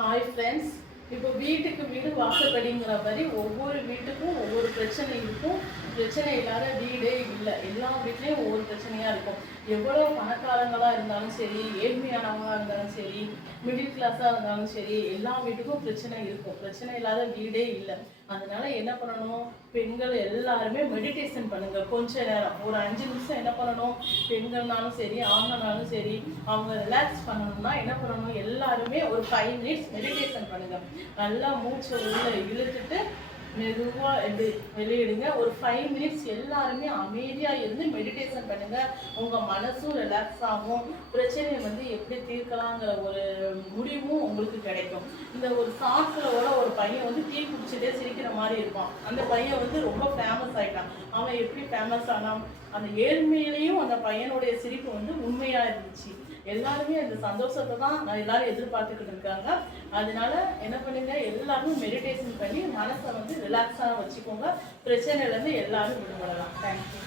Hi friends. இப்போ வீட்டுக்கு வீடு வாசப்படிங்கிற மாதிரி ஒவ்வொரு வீட்டுக்கும் ஒவ்வொரு பிரச்சனை இருக்கும். பிரச்சனை இல்லாத வீடே இல்லை. எல்லா வீட்லேயும் ஒவ்வொரு பிரச்சனையாக இருக்கும். எவ்வளோ பணக்காரங்களாக இருந்தாலும் சரி, ஏழ்மையானவங்களாக இருந்தாலும் சரி, மிடில் கிளாஸாக இருந்தாலும் சரி, எல்லா வீட்டுக்கும் பிரச்சனை இருக்கும். பிரச்சனை இல்லாத வீடே இல்லை. அதனால என்ன பண்ணணும், பெண்கள் எல்லாருமே மெடிடேஷன் பண்ணுங்க. கொஞ்ச நேரம் ஒரு 5 நிமிஷம் என்ன பண்ணணும், பெண்கள்னாலும் சரி ஆண்கள்னாலும் சரி, அவங்க ரிலாக்ஸ் பண்ணணும்னா என்ன பண்ணணும், எல்லாருமே ஒரு 5 மினிட்ஸ் மெடிடேஷன் பண்ணுங்க. நல்லா மூச்சை உள்ள இழுத்துட்டு மெதுவாக எப்படி வெளியிடுங்க. ஒரு 5 மினிட்ஸ் எல்லாருமே அமைதியாக இருந்து மெடிடேஷன் பண்ணுங்க. உங்கள் மனசும் ரிலாக்ஸ் ஆகும். பிரச்சனையை எப்படி தீர்க்கலாங்கிற ஒரு முடிவும் உங்களுக்கு கிடைக்கும். இந்த ஒரு சாங்ஸில் ஒரு பையன் டீ குடிச்சிட்டே சிரிக்கிற மாதிரி இருப்பான். அந்த பையன் ரொம்ப ஃபேமஸ் ஆகிட்டான். அவன் எப்படி ஃபேமஸ் ஆனான், அந்த ஏழ்மையிலையும் அந்த பையனுடைய சிரிப்பு உண்மையாக இருந்துச்சு. எல்லாருமே அந்த சந்தோஷத்தை தான் எல்லாரும் எதிர்பார்த்துக்கிட்டு இருக்காங்க. அதனால என்ன பண்ணுங்க, எல்லாரும் மெடிடேஷன் பண்ணி மனசை ரிலாக்ஸாக வச்சுக்கோங்க. பிரச்சனையிலேருந்து எல்லாரும் விடுபடலாம். தேங்க்யூ.